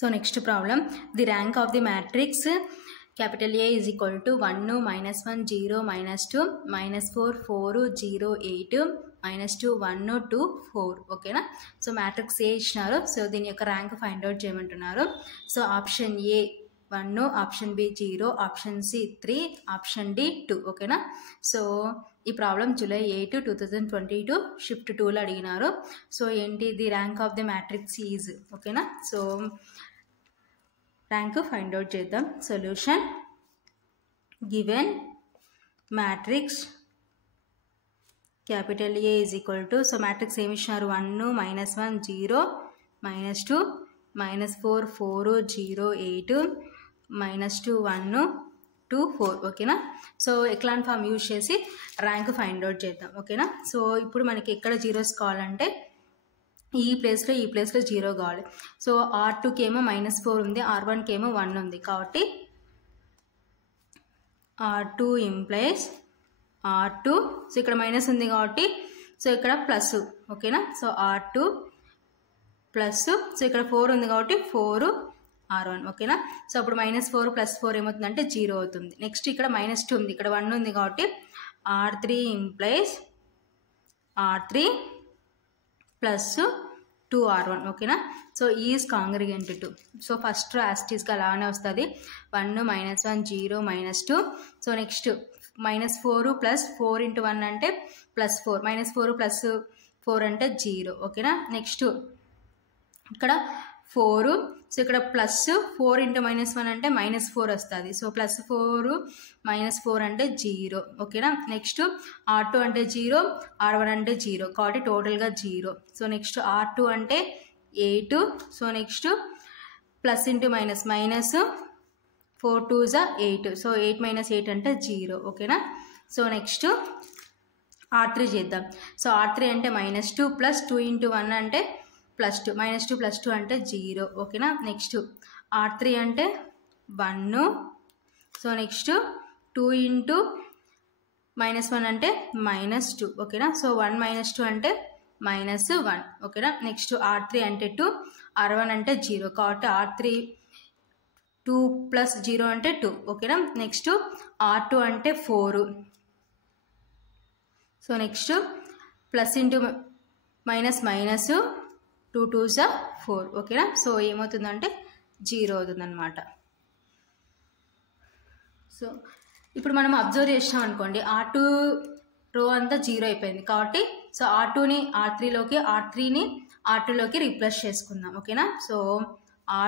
So next problem, the rank of the matrix capital A is equal to 1 minus 1 0 minus 2 minus 4 4 0 8 minus 2 1 2 4 ఓకేనా. So matrix ఏ ఇచ్చినారు. So దీని యొక్క rank find out చేయమంటున్నారు. So option A 1, option B 0, option C 3, option D 2 ఓకేనా. So ఈ problem July 8 2022 shift 2లో అడిగినారు. So ఏంటి the rank of the matrix is ఓకేనా. సో ర్యాంక్ ఫైండ్ అవుట్ చేద్దాం. Solution given matrix capital A is equal to, so matrix ఏమి ఇచ్చినారు 1 minus 1 0 minus 2 minus 4 4 0 8 minus 2 1 2 4 ఓకేనా. సో ఎక్లాన్ ఫామ్ యూజ్ చేసి rank find out చేద్దాం ఓకేనా. So ఇప్పుడు మనకి ఎక్కడ జీరోస్ కావాలంటే ఈ ప్లేస్లో 0 కావాలి. సో R2కి ఏమో -4 ఉంది, R1కి ఏమో 1 ఉంది కాబట్టి R2 ఇంప్లైస్ R2, సో ఇక్కడ మైనస్ ఉంది కాబట్టి సో ఇక్కడ ప్లస్ ఓకేనా. సో R2 ప్లస్, సో ఇక్కడ 4 ఉంది కాబట్టి 4 R1 ఓకేనా. సో అప్పుడు -4 + 4 ఏమవుతుందంటే 0 అవుతుంది. నెక్స్ట్ ఇక్కడ -2 ఉంది, ఇక్కడ 1 ఉంది కాబట్టి R3 implies R3 plus 2R1 ఓకేనా. So is congruent to, so first యాస్టీస్గా అలానే వస్తుంది. 1 minus 1 0 minus 2, సో నెక్స్ట్ -4 + 4 × 1 అంటే +4, -4 + 4 అంటే 0 ఓకేనా. నెక్స్ట్ ఇక్కడ 4, సో ఇక్కడ +4 × -1 అంటే -4 వస్తుంది. సో +4 -4 అంటే 0 ఓకేనా. నెక్స్ట్ R2 అంటే 0, R1 అంటే 0 కాబట్టి టోటల్గా 0. సో నెక్స్ట్ R2 అంటే 8, so next plus into minus -4 2s 8, so 8 - 8 అంటే 0 ఓకేనా. సో నెక్స్ట్ R3 చేద్దాం. సో R3 అంటే -2 + 2 × 1 అంటే +2, -2 + 2 అంటే 0 ఓకేనా. నెక్స్ట్ R3 అంటే 1, సో నెక్స్ట్ 2 × -1 అంటే -2 ఓకేనా. సో 1 - 2 అంటే -1 ఓకేనా. నెక్స్ట్ R3 అంటే 2, R1 అంటే 0 కాబట్టి R3 2 + 0 అంటే 2 ఓకేనా. నెక్స్ట్ R2 అంటే 4, so next plus into minus -2 2s 4 ఓకేనా. సో ఏమవుతుందంటే 0 అవుతుంది అనమాట. సో ఇప్పుడు మనం అబ్జర్వ్ చేసినాం అనుకోండి, R2 రో అంతా 0 అయిపోయింది కాబట్టి సో R2ని R3లోకి, R3ని R2లోకి రీప్లేస్ చేసుకుందాం ఓకేనా. So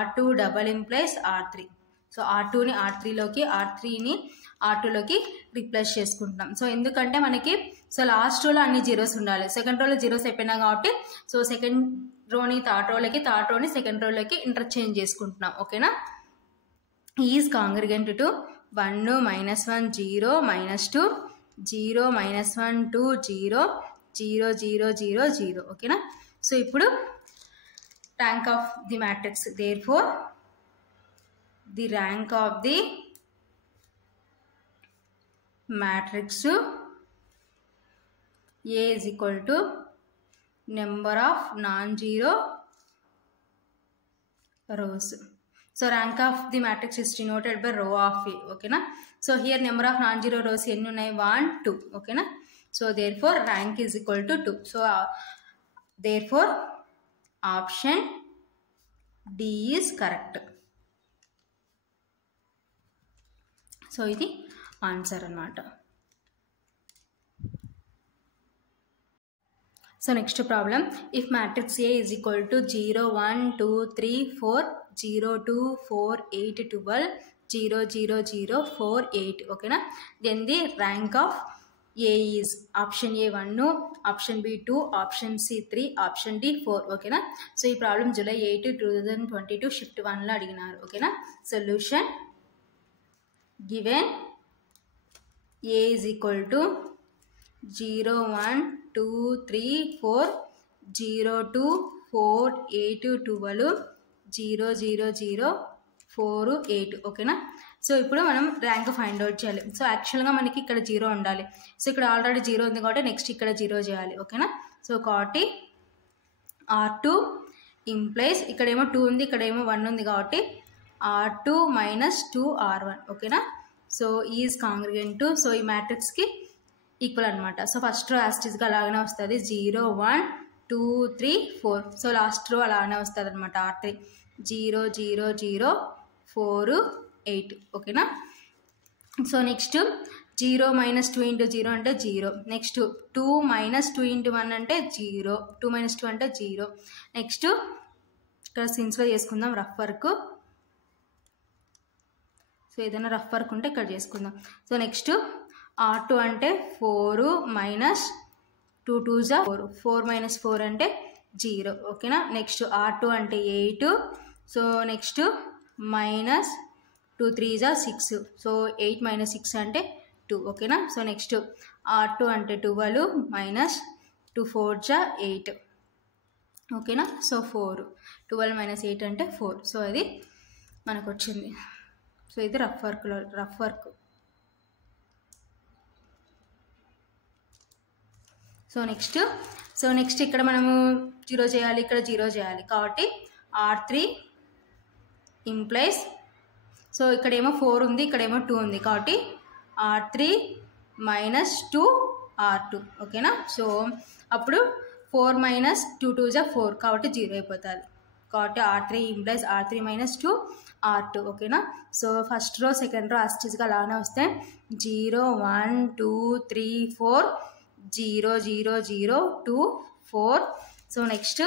R2 double implies R3, సో R2ని R3లోకి, R3ని R2లోకి రీప్లేస్ చేసుకుంటున్నాం. సో ఎందుకంటే మనకి సో లాస్ట్ రోలో అన్ని జీరోస్ ఉండాలి, సెకండ్ రోలో జీరోస్ అయిపోయినా కాబట్టి సో సెకండ్ రోని థర్డ్ రోలోకి, థర్డ్ రోని సెకండ్ రోలోకి ఇంటర్చేంజ్ చేసుకుంటున్నాం ఓకేనా. Is congruent to 1 minus 1 0 minus 2 0 minus 1 2 0 0 0 0 0 ఓకేనా. సో ఇప్పుడు rank of the matrix, therefore the rank of the matrix A is equal to number of non-zero rows. So rank of the matrix is denoted by row of A ఓకేనా. So here number of non-zero rows ఎన్ని ఉన్నాయి 1 2 ఓకేనా. So therefore rank is equal to 2. So therefore option D is correct. So ఇది answer అన్నమాట. So next problem, if matrix A is equal to 0 1 2 3 4 0 2 4 8 12 0 0 0 4 8 ఓకేనా. Then the rank of A is option A 1, option B 2, option C 3, option D 4 ఓకేనా. So ఈ problem July 8 2022 shift 1లో అడిగినారు ఓకేనా. Solution given A is equal to 0 1 2 3 4 0 2 4 8 12 0 0 0 4 8 ఓకేనా. So ఇప్పుడు మనం rank find out చేయాలి. సో యాక్చువల్గా మనకి ఇక్కడ 0 ఉండాలి, సో ఇక్కడ ఆల్రెడీ 0 ఉంది కాబట్టి నెక్స్ట్ ఇక్కడ 0 చేయాలి ఓకేనా. సో కాబట్టి R2 ఇంప్లైస్ ఇక్కడేమో 2 ఉంది, ఇక్కడేమో 1 ఉంది కాబట్టి R2 మైనస్ 2R1 ఓకేనా. So is congruent to, so ఈ మ్యాట్రిక్స్కి ఈక్వల్ అనమాట. సో ఫస్ట్ రో యాస్టిస్గా అలాగనే వస్తుంది 0 1 2 3 4. సో లాస్ట్ రో అలానే వస్తుంది అనమాట R3 0 0 0 4 8 ఓకేనా. సో నెక్స్ట్ 0 మైనస్ 2 ఇంటూ 0 అంటే 0. నెక్స్ట్ 2 మైనస్ 2 ఇంటూ 1 అంటే 0. 2 మైనస్ 2 అంటే 0. నెక్స్ట్ ఇక్కడ సిన్స్లో చేసుకుందాం రఫ్ వర్క్. సో ఏదైనా రఫ్ వర్క్ ఉంటే ఇక్కడ చేసుకుందాం. సో నెక్స్ట్ R2 అంటే 4 మైనస్ 2 2 జా 4. 4 మైనస్ 4 అంటే 0 ఓకేనా. నెక్స్ట్ R2 అంటే 8. సో నెక్స్ట్ మైనస్ 2 3 జా 6. సో 8 మైనస్ 6 అంటే 2 ఓకేనా. సో నెక్స్ట్ R2 అంటే 12 మైనస్ 2 4 జా 8 ఓకేనా. సో 4 12 మైనస్ 8 అంటే 4. సో అది మనకు వచ్చింది. సో ఇది రఫ్ వర్క్. సో నెక్స్ట్ ఇక్కడ మనము 0 చేయాలి, ఇక్కడ 0 చేయాలి కాబట్టి R3 ఇంప్లైస్, సో ఇక్కడేమో 4 ఉంది, ఇక్కడేమో 2 ఉంది కాబట్టి R3 మైనస్ 2 R2 ఓకేనా. సో అప్పుడు 4 మైనస్ 2 2 జా 4 కాబట్టి 0 అయిపోతుంది. కాబట్టి R3 implies R3 minus 2 R2 ఓకేనా. So first row second row యాస్టిస్గా అలానే వస్తే 0 1 2 3 4 0 0 0 2 4. So next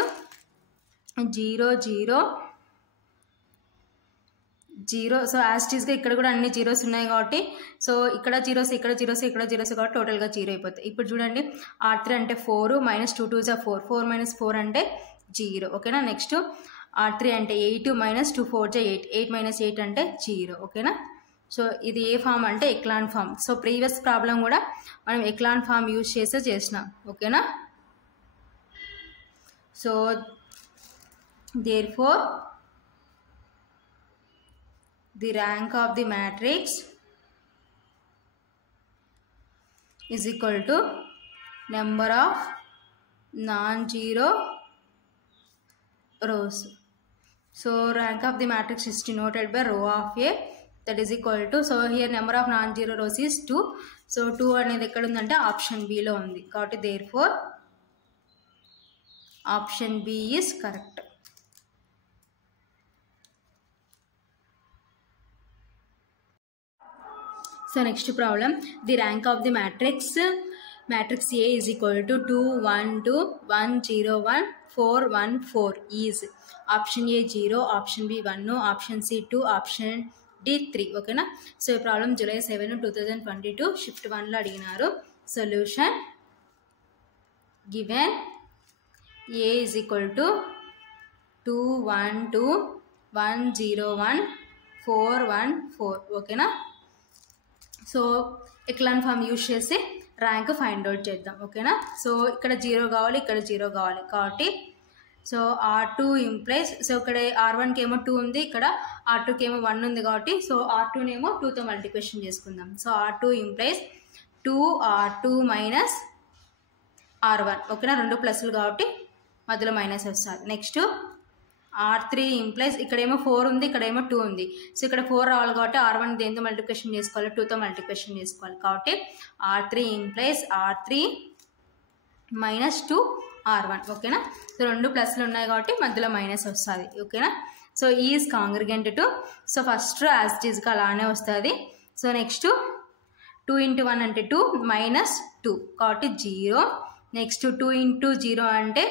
0 0 0. సో యాస్టిస్గా ఇక్కడ కూడా అన్ని జీరోస్ ఉన్నాయి కాబట్టి సో ఇక్కడ జీరోస్ ఇక్కడ జీరోస్ ఇక్కడ జీరోస్ కాబట్టి టోటల్గా 0 అయిపోతాయి. ఇప్పుడు చూడండి R3 అంటే 4 మైనస్ 2 2 జా 4. 4 మైనస్ 4 అంటే 0 ఓకేనా. నెక్స్ట్ R3 అంటే 8 మైనస్ 2 4 జా 8. 8 మైనస్ 8 అంటే 0 ఓకేనా. సో ఇది ఏ ఫామ్ అంటే echelon form. So previous problem కూడా మనం ఎక్లాన్ ఫామ్ యూజ్ చేసే చేసినాం ఓకేనా. So therefore the rank of the matrix is equal to number of non-zero rows. So rank of the matrix is denoted by row of A, that is equal to, so here number of non-zero rows is 2. so 2 అనేది ఎక్కడ ఉందంటే option B లో ఉంది కాబట్టి therefore option B is correct. So next problem, the rank of the matrix A is equal to 2 1 2 1 0 1 4 1 4 is option A 0, option B 1, option C 2, option D 3 ఓకేనా. So ఈ problem July 7 2022 shift 1లో అడిగినారు. Solution given A is equal to 2 1 2 1 0 1 4 1 4 ఓకేనా. So echelon form use చేసి rank find out చేద్దాం ఓకేనా. So ఇక్కడ 0 కావాలి, ఇక్కడ 0 కావాలి కాబట్టి సో R2 ఇంప్లైస్, సో ఇక్కడ R1కి ఏమో 2 ఉంది, ఇక్కడ R2కి ఏమో 1 ఉంది కాబట్టి సో R2నేమో 2తో మల్టిప్లికేషన్ చేసుకుందాం. So R2 implies 2R2 minus R1 ఓకేనా. 2 ప్లస్లు కాబట్టి మధ్యలో మైనస్ వస్తుంది. నెక్స్ట్ R3 ఇంప్లైస్ ఇక్కడేమో 4 ఉంది, ఇక్కడేమో 2 ఉంది. సో ఇక్కడ 4 రావాలి కాబట్టి R1 దేంతో మల్టిప్లికేషన్ చేసుకోవాలి, 2తో మల్టిప్లికేషన్ చేసుకోవాలి కాబట్టి R3 implies R3 minus 2 R1 ఓకేనా. సో 2 ప్లస్లు ఉన్నాయి కాబట్టి మధ్యలో మైనస్ వస్తుంది ఓకేనా. So is congruent to, so first as it ఈజ్గా అలానే వస్తుంది. సో నెక్స్ట్ 2 ఇంటూ 1 అంటే 2 మైనస్ 2 కాబట్టి 0. నెక్స్ట్ 2 ఇంటూ 0 అంటే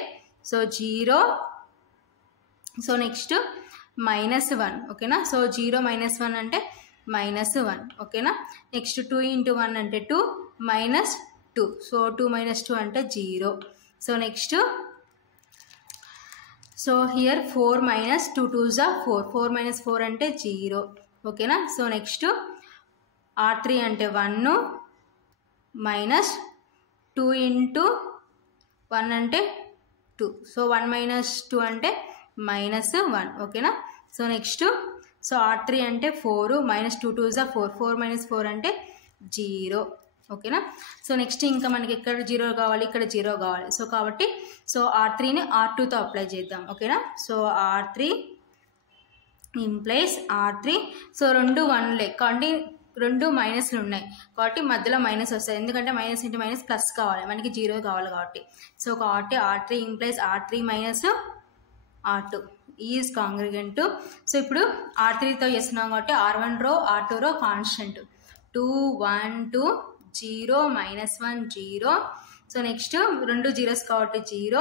సో 0. సో నెక్స్ట్ మైనస్ 1 ఓకేనా. సో 0 మైనస్ 1 అంటే మైనస్ 1 ఓకేనా. నెక్స్ట్ 2 ఇంటూ 1 అంటే 2 మైనస్ 2. సో 2 మైనస్ 2 అంటే 0. So next so here 4 minus 2 2 జా 4. 4 మైనస్ 4 అంటే 0 ఓకేనా. సో నెక్స్ట్ R3 అంటే 1 మైనస్ 2 ఇంటూ 1 అంటే 2. సో 1 మైనస్ 2 అంటే మైనస్ 1 ఓకేనా. సో నెక్స్ట్ సో R3 అంటే 4 మైనస్ 2 2 జా 4. 4 మైనస్ 4 అంటే 0. ఓకేనా. సో నెక్స్ట్ ఇంకా మనకి ఇక్కడ 0 కావాలి, ఇక్కడ 0 కావాలి. సో కాబట్టి సో R3ని R2తో అప్లై చేద్దాం. ఓకేనా. So R3 implies R3. So 2 1లే కాబట్టి 2 మైనస్లు ఉన్నాయి కాబట్టి మధ్యలో మైనస్ వస్తుంది, ఎందుకంటే మైనస్ ఇంటూ మైనస్ ప్లస్ కావాలి, మనకి 0 కావాలి కాబట్టి. సో కాబట్టి R3 implies R3 minus R2 is congruent to. So ఇప్పుడు R3తో చేస్తున్నాం కాబట్టి R1 రో R2 రో కాన్స్టెంట్ 2 1 2 0 -1 0. సో నెక్స్ట్ 2 జీరోస్ కాబట్టి 0,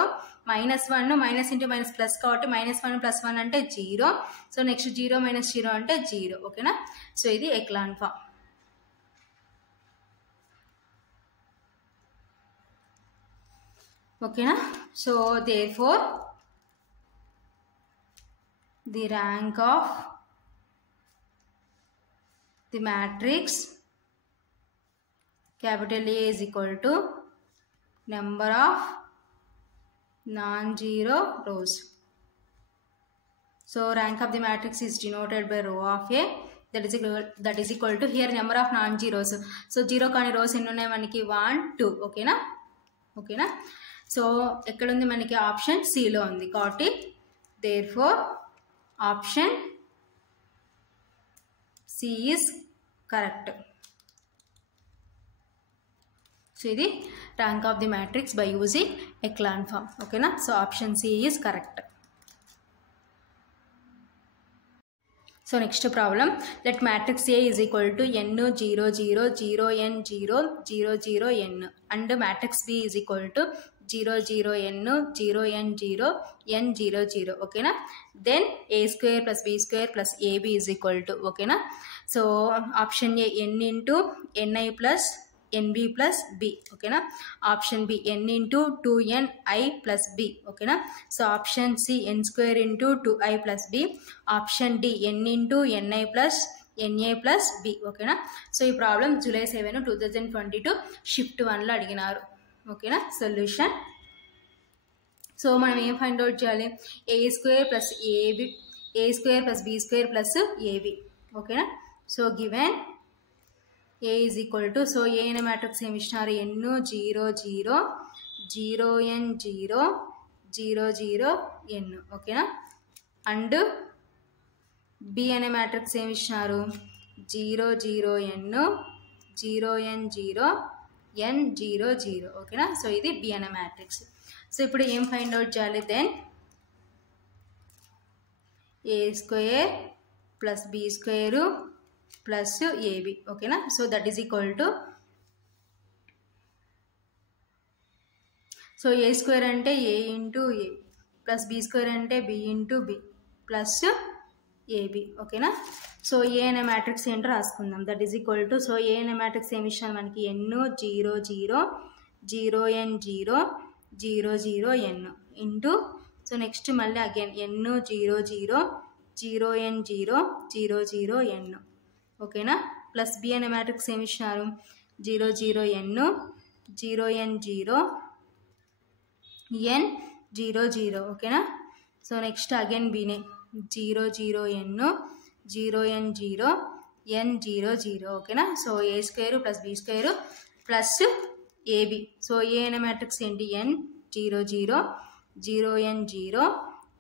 -1 మైనస్ ఇంటూ మైనస్ ప్లస్ కాబట్టి -1 + 1 అంటే 0. సో నెక్స్ట్ 0 - 0 అంటే 0. ఓకేనా. సో ఇది ఎక్లాన్ ఫామ్. ఓకేనా. So therefore the rank of the matrix capital A is equal to number of non-zero rows. So rank of the matrix is denoted by row of A, that is equal to here number of non-zeros. So 0 కాని rose ఎన్ని ఉన్నాయి మనకి 1 2. ఓకేనా. ఓకేనా. So ఎక్కడ ఉంది మనకి option సిలో ఉంది కాబట్టి therefore option C is correct. So ఇది rank of the matrix by using echelon form. ఓకేనా. So option C is correct. So next problem, let matrix A is equal to n 0 0 0 n 0 0 0 n and matrix B is equal to 0 0 n 0 n 0 n 0 0. ఓకేనా. దెన్ A² + B² + AB is equal to. ఓకేనా. So option A n into ni plus nb plus b. ఓకేనా. Option B n into 2ni plus b. ఓకేనా. So option C n² into 2i plus b. Option D n into ni plus na plus b. ఓకేనా. So ఈ problem July 7, 2022 shift 1లో అడిగినారు. ఓకేనా. Solution. So మనం ఏం find out చేయాలి, A² + AB A² + B² + AB. ఓకేనా. So given A is equal to, so A అనే మ్యాట్రిక్స్ ఏమి ఇచ్చినారు, n 0 0 0 n 0 0 0 n. ఓకేనా. అండ్ B అనే మ్యాట్రిక్స్ ఏమి ఇచ్చినారు 0 0 n 0 n 0 n 0 0. ఓకేనా. సో ఇది B అనే మ్యాట్రిక్స్. సో ఇప్పుడు ఏం ఫైండ్ అవుట్ చేయాలి, then A² + B² plus AB. ఓకేనా. So that is equal to, so A² అంటే A into A plus B² అంటే B into B plus AB. ఓకేనా. సో ఏ అనే మ్యాట్రిక్స్ ఏంటో రాసుకుందాం. That is equal to, so A అనే matrix ఏమి ఇచ్చాను మనకి n 0 0 0 n 0 0 0 n into, so next మళ్ళీ అగైన్ n 0 0 0 n 0 0 0 n. ఓకేనా. ప్లస్ బి అనే మ్యాట్రిక్స్ ఏమి ఇచ్చినారు 0 0 n 0 n 0 n 0 0. ఓకేనా. సో నెక్స్ట్ అగైన్ బీనే 0 0 n 0 n 0 n 0 0. ఓకేనా. So A² + B² plus AB. So A అనే మ్యాట్రిక్స్ ఏంటి n 0 0 0 n 0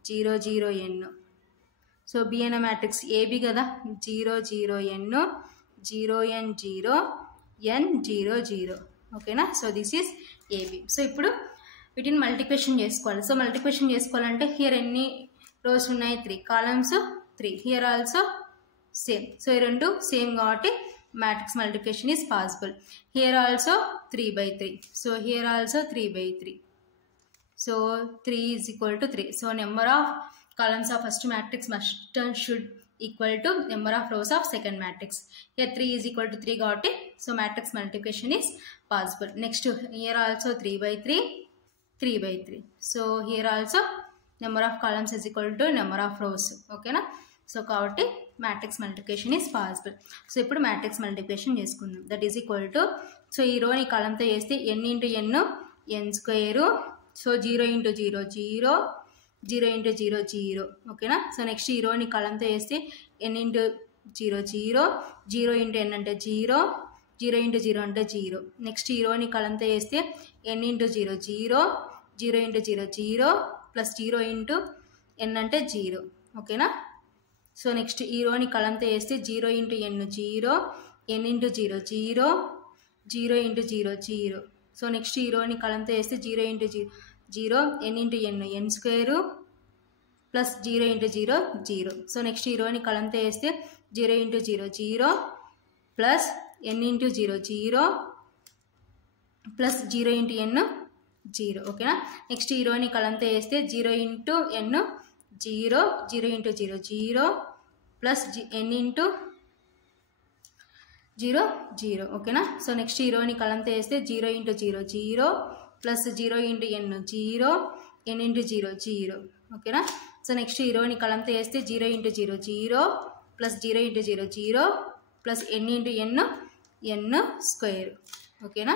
0 0 n. So B అనే మ్యాట్రిక్స్ AB కదా 0 0 n 0 n 0 n 0 0. ఓకేనా. So this is AB. So ఇప్పుడు వీటిని మల్టిప్లికేషన్ చేసుకోవాలి. సో మల్టిప్లికేషన్ చేసుకోవాలంటే హియర్ ఎన్ని రోస్ ఉన్నాయి 3, columns 3, here also same. So ఈ రెండు సేమ్ కాబట్టి matrix multiplication is possible. Here also 3/3. So here also 3/3. So 3 is equal to 3. So number of columns of first matrix should equal to number of rows of second matrix. Here 3 is equal to 3 got it. So matrix multiplication is possible. Next here also 3/3 3/3. So here also number of columns is equal to number of rows. Okay na. So కాబట్టి matrix multiplication is possible. So ఇప్పుడు matrix multiplication చేసుకుందాం. That is equal to, so ఈ రో ని column తో చేస్తే n into n n². So 0 into 0 0 0 into 0 0. ఓకేనా. So next ఈ రోని కాలంతో వేస్తే n into 0 0 0 into n అంటే 0 0 ఇంటూ 0 అంటే 0. నెక్స్ట్ ఈ రోని కలంతో వేస్తే n into 0 0, 0 into 0 0 plus 0 into n అంటే 0. ఓకేనా. సో నెక్స్ట్ ఈ రోని కలంతో వేస్తే 0 into n 0, n into 0 0, 0 into 0 0. So next ఈ రోని కలంతో వేస్తే 0 into 0 0, n into n n square plus 0 into 0 0. So next ఈ రోని కలంతో వేస్తే 0 ఇంటూ 0 0 ప్లస్ n into 0 0 plus 0 into n 0. ఓకేనా. నెక్స్ట్ ఈ రోని కలంతో వేస్తే 0 ఇంటూ n 0, 0 ఇంటూ 0 0 ప్లస్ n ఇంటూ 0 0. ఓకేనా. సో నెక్స్ట్ ఈ రోని కలంతో వేస్తే 0 into 0 0 plus 0 into n 0, n into 0 0. ఓకేనా. సో నెక్స్ట్ ఈ రోని కలంతో వేస్తే 0 ఇంటూ 0 0 ప్లస్ 0 ఇంటూ 0 0 ప్లస్ n ఇంటూ n స్క్వేర్. ఓకేనా.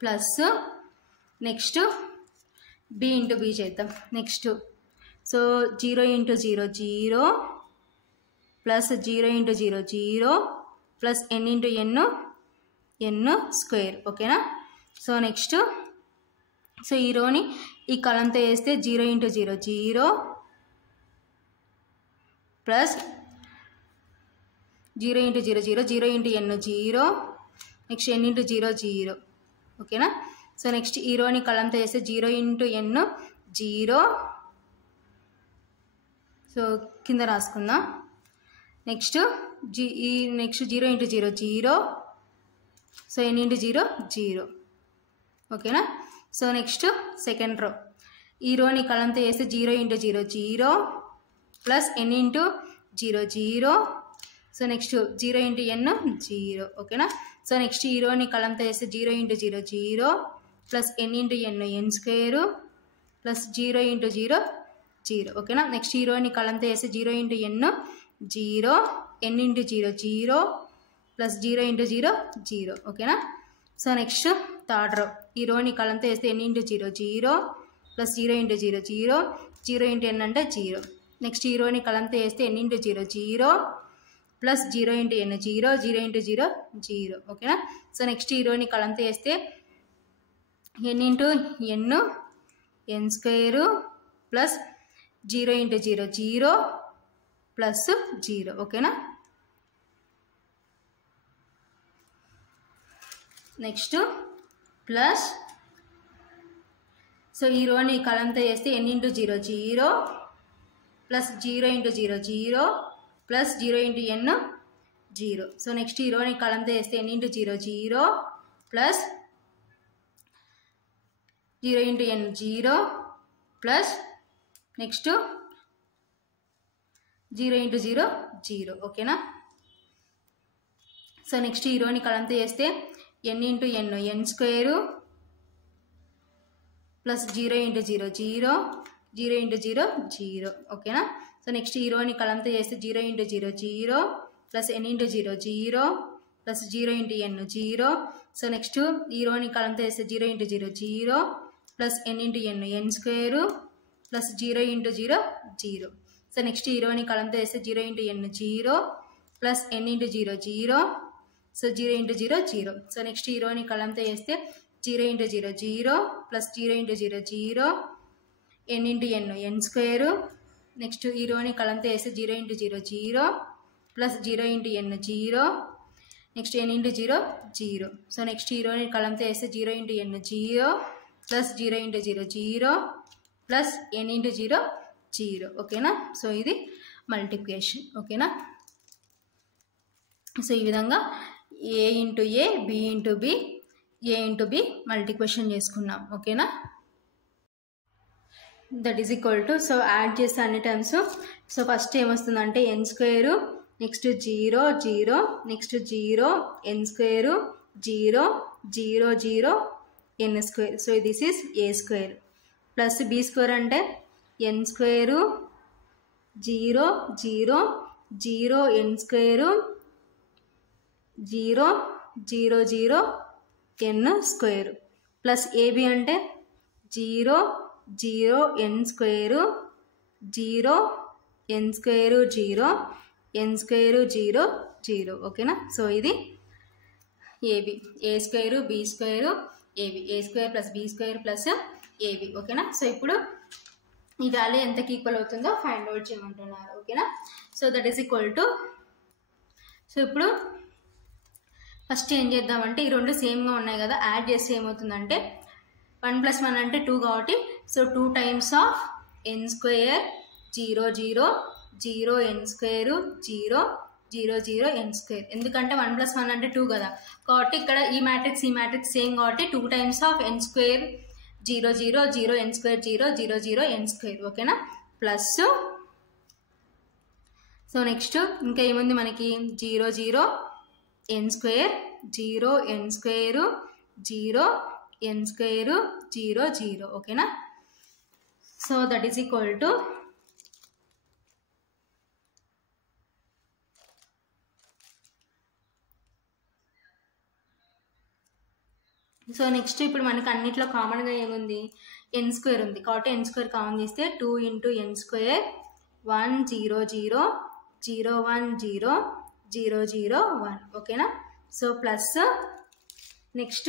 Plus next b into b చేద్దాం. Next so 0 into 0 0 plus 0 into 0 0 ప్లస్ n ఇంటూ n స్క్వేర్. ఓకేనా. సో నెక్స్ట్ సో ఈ రోని ఈ కలంతో వేస్తే 0 into 0 0 plus 0 into 0 0, 0 into n 0, next n into 0 0. ఓకేనా. సో నెక్స్ట్ ఈ రోని కలంతో వేస్తే 0 ఇంటూ n 0. సో కింద రాసుకుందాం. Next next 0 into 0 0, so n into 0 0. ఓకేనా. సో నెక్స్ట్ సెకండ్ రో ఈ రోని కలంతో వేస్తే 0 ఇంటూ 0 0 ప్లస్ n into 0 0. So next 0 into n 0. ఓకేనా. సో నెక్స్ట్ ఈ రోని కలంతో వేస్తే 0 ఇంటూ 0 0 ప్లస్ n into n square plus 0 into 0 0. ఓకేనా. నెక్స్ట్ ఈ రోని కలంతో వేస్తే 0 into n 0, n into 0 0 plus 0 into 0 0. ఓకేనా. సో నెక్స్ట్ థర్డ్ రో ఈ రోని కలంతో వేస్తే n into 0 0 plus 0 into 0 0, 0 into n అంటే 0. నెక్స్ట్ ఈ రోని కలంతో వేస్తే n into 0 0 plus 0 into n 0, 0 into 0 0. ఓకేనా. సో నెక్స్ట్ ఈ రోని కలంతో వేస్తే n into n square plus 0 into 0 0 plus 0. ఓకేనా. నెక్స్ట్ ప్లస్ సో ఈ రోని కలంతో వేస్తే n into 0 0 plus 0 into 0 0 plus 0 into n 0. So next ఈ రోని కలంతో వేస్తే n into 0 0 plus 0 into n 0 plus next 0 into 0 0. ఓకేనా. సో నెక్స్ట్ ఈ రోని కలంతో వేస్తే n into n square plus 0 into 0 0, 0 into 0 0. ఓకేనా. సో నెక్స్ట్ ఈ రోని కలంతో వేస్తే 0 ఇంటూ 0 0 ప్లస్ n into 0 0 plus 0 into n 0. So next ఈ రోని కలంతో వేస్తే 0 ఇంటూ 0 0 ప్లస్ n into n square plus 0 into 0 0. So next ఈ రోని కలంతో వేస్తే 0 ఇంటూ n 0 ప్లస్ n into 0 0, so 0 into 0 0. So next ఈ రోని కలంతో వేస్తే 0 into 0 0 plus 0 into 0 0, n into n square. Next ఈ రోని కలంతో వేస్తే 0 into 0 0 plus 0 into n 0, next n into 0 0. So next ఈ రోని కలంతో వేస్తే 0 ఇంటూ n 0 ప్లస్ 0 ఇంటూ 0 0 ప్లస్ n ఇంటూ 0 0. ఓకేనా. సో ఇది మల్టిప్లికేషన్. ఓకేనా. సో ఈ విధంగా a into a, b into b, a into b multiplication చేసుకున్నాం. ఓకేనా. That is equal to so add చేస్తే అన్ని టైమ్స్ సో ఫస్ట్ ఏమొస్తుందంటే n square, next 0 0, next 0 n square 0 0 0 n square. So this is a square plus b square అంటే n square 0 0 0 n square 0 0 0 n square plus ab అంటే 0 0 n square 0 n square 0 n square 0 0. ఓకేనా. So ఇది A B, A square B square A B, A square plus B square plus A B. ఓకేనా. So ఇప్పుడు ఈ value ఎంతకి equal అవుతుందో find out చేయమంటున్నారు. ఓకేనా. So that is equal to, so ఇప్పుడు ఫస్ట్ ఏం చేద్దామంటే ఈ రెండు సేమ్గా ఉన్నాయి కదా, యాడ్ చేస్తే ఏమవుతుందంటే 1 + 1 అంటే 2 కాబట్టి, so 2 times of n square 0 0 0 n square 0 0 0 n square. ఎందుకంటే 1 + 1 అంటే 2 కదా, కాబట్టి ఇక్కడ ఈ మ్యాట్రిక్స్ సేమ్ కాబట్టి 2 times of n square 0 0 0 n square 0 0 0 n square. ఓకేనా. ప్లస్, సో నెక్స్ట్ ఇంకా ఏముంది మనకి 0 0 n square 0 n square 0 n square 0 0. ఓకేనా. So that is equal to, so next ఇప్పుడు మనకి అన్నిట్లో కామన్గా ఏముంది, n స్క్వేర్ ఉంది కాబట్టి n స్క్వేర్ కామన్ తీస్తే 2 × n స్క్వేర్ 1 0 0 0 1 0 0 0 1. ఓకేనా. సో ప్లస్ నెక్స్ట్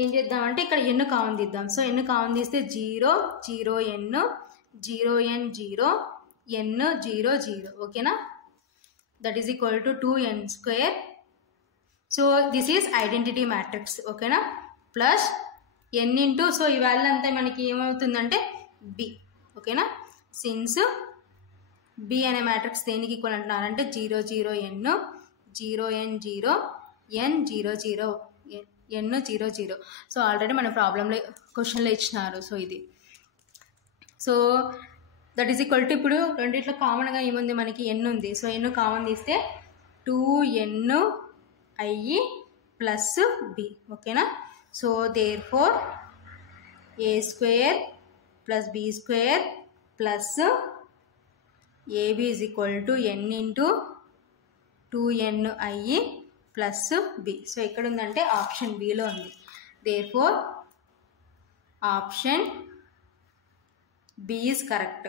ఏం చేద్దామంటే ఇక్కడ n కామన్ తీద్దాం. సో n కామన్ తీస్తే 0 0 n 0 n 0 n 0 0. ఓకేనా. That is equal to 2n square. So this is identity matrix. ఓకేనా. ప్లస్ n ఇంటూ, సో ఈ వాల్యూ అంతా మనకి ఏమవుతుందంటే b. ఓకేనా. సిన్స్ b అనే మ్యాట్రిక్స్ దేనికి ఈక్వల్ అంటున్నారంటే 0 0 n 0 n 0 n 0 0 n 0 0. So already మన ప్రాబ్లంలో క్వశ్చన్లో ఇచ్చినారు. సో ఇది, so that is equal to, ఇప్పుడు రెండిట్లో కామన్గా ఏముంది మనకి n ఉంది. సో n కామన్ తీస్తే 2n i ప్లస్ b. ఓకేనా. So therefore A square plus B square plus AB is equal to n into 2n i plus b. So ఎక్కడ ఉందంటే ఆప్షన్ బిలో ఉంది. Therefore option B is correct.